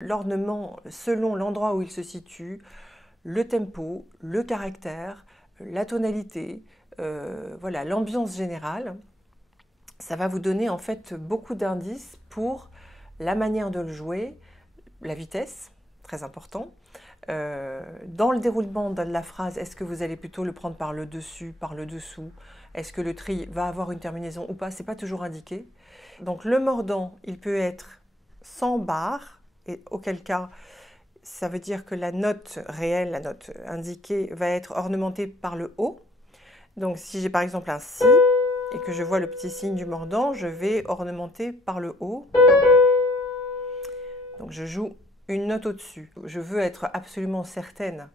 L'ornement, selon l'endroit où il se situe, le tempo, le caractère, la tonalité, voilà, l'ambiance générale, ça va vous donner en fait beaucoup d'indices pour la manière de le jouer, la vitesse, très important. Dans le déroulement de la phrase, est-ce que vous allez plutôt le prendre par le dessus, par le dessous? Est-ce que le tri va avoir une terminaison ou pas? C'est pas toujours indiqué. Donc le mordant, il peut être sans barre, et auquel cas, ça veut dire que la note réelle, la note indiquée, va être ornementée par le haut. Donc si j'ai par exemple un si et que je vois le petit signe du mordant, je vais ornementer par le haut. Donc je joue une note au-dessus. Je veux être absolument certaine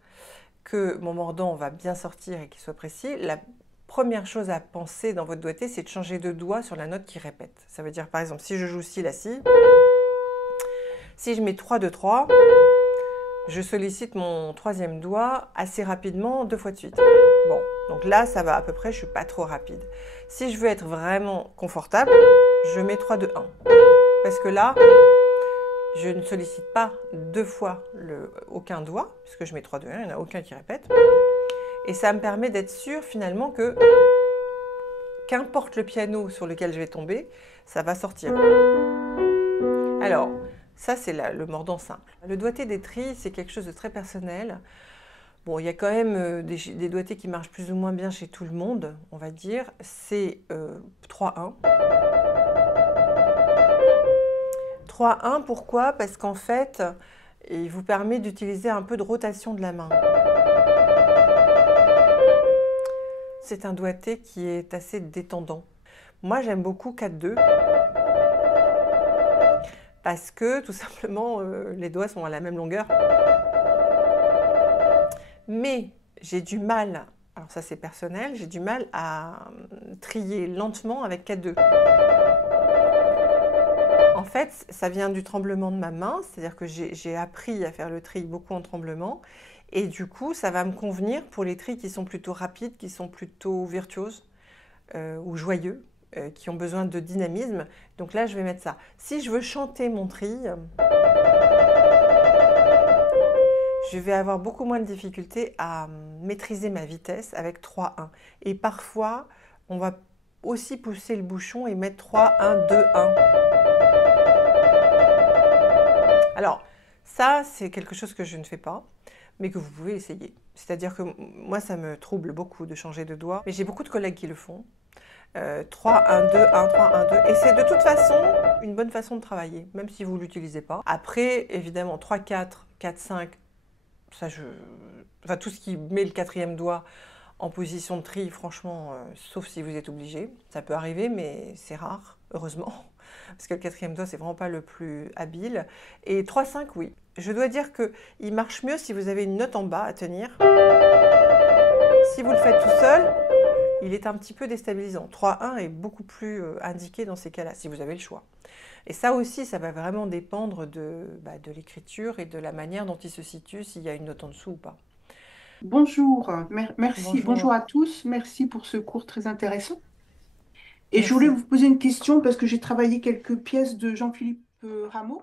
que mon mordant va bien sortir et qu'il soit précis. La première chose à penser dans votre doigté, c'est de changer de doigt sur la note qui répète. Ça veut dire par exemple, si je joue si, la si, si je mets 3, 2, 3, je sollicite mon troisième doigt assez rapidement, 2 fois de suite. Bon, donc là, ça va à peu près, je ne suis pas trop rapide. Si je veux être vraiment confortable, je mets 3, 2, 1. Parce que là, je ne sollicite pas 2 fois aucun doigt, puisque je mets 3, 2, 1, il n'y en a aucun qui répète. Et ça me permet d'être sûr finalement que, qu'importe le piano sur lequel je vais tomber, ça va sortir. Alors, ça c'est le mordant simple. Le doigté des trilles, c'est quelque chose de très personnel. Bon, il y a quand même des doigtés qui marchent plus ou moins bien chez tout le monde, on va dire. C'est 3-1. 3-1, pourquoi? Parce qu'en fait, il vous permet d'utiliser un peu de rotation de la main. C'est un doigté qui est assez détendant. Moi, j'aime beaucoup 4-2 parce que, tout simplement, les doigts sont à la même longueur. Mais j'ai du mal, alors ça c'est personnel, j'ai du mal à trier lentement avec 4-2. En fait, ça vient du tremblement de ma main, c'est-à-dire que j'ai appris à faire le tri beaucoup en tremblement. Et du coup, ça va me convenir pour les tris qui sont plutôt rapides, qui sont plutôt virtuoses ou joyeux, qui ont besoin de dynamisme. Donc là, je vais mettre ça. Si je veux chanter mon tri, je vais avoir beaucoup moins de difficultés à maîtriser ma vitesse avec 3-1. Et parfois, on va aussi pousser le bouchon et mettre 3-1-2-1. Alors, ça, c'est quelque chose que je ne fais pas, mais que vous pouvez essayer. C'est-à-dire que moi, ça me trouble beaucoup de changer de doigt, mais j'ai beaucoup de collègues qui le font. 3-1-2-1, 3-1-2, et c'est de toute façon une bonne façon de travailler, même si vous ne l'utilisez pas. Après, évidemment, 3-4, 4-5, ça enfin, tout ce qui met le quatrième doigt en position de tri, franchement, sauf si vous êtes obligé. Ça peut arriver, mais c'est rare, heureusement, parce que le quatrième doigt, c'est vraiment pas le plus habile. Et 3-5, oui. Je dois dire qu'il marche mieux si vous avez une note en bas à tenir. Si vous le faites tout seul, il est un petit peu déstabilisant. 3-1 est beaucoup plus indiqué dans ces cas-là, si vous avez le choix. Et ça aussi, ça va vraiment dépendre de l'écriture et de la manière dont il se situe, s'il y a une note en dessous ou pas. Bonjour, merci, bonjour Bonjour, à tous, merci pour ce cours très intéressant. Et je voulais merci. vous poser une question parce que j'ai travaillé quelques pièces de Jean-Philippe Rameau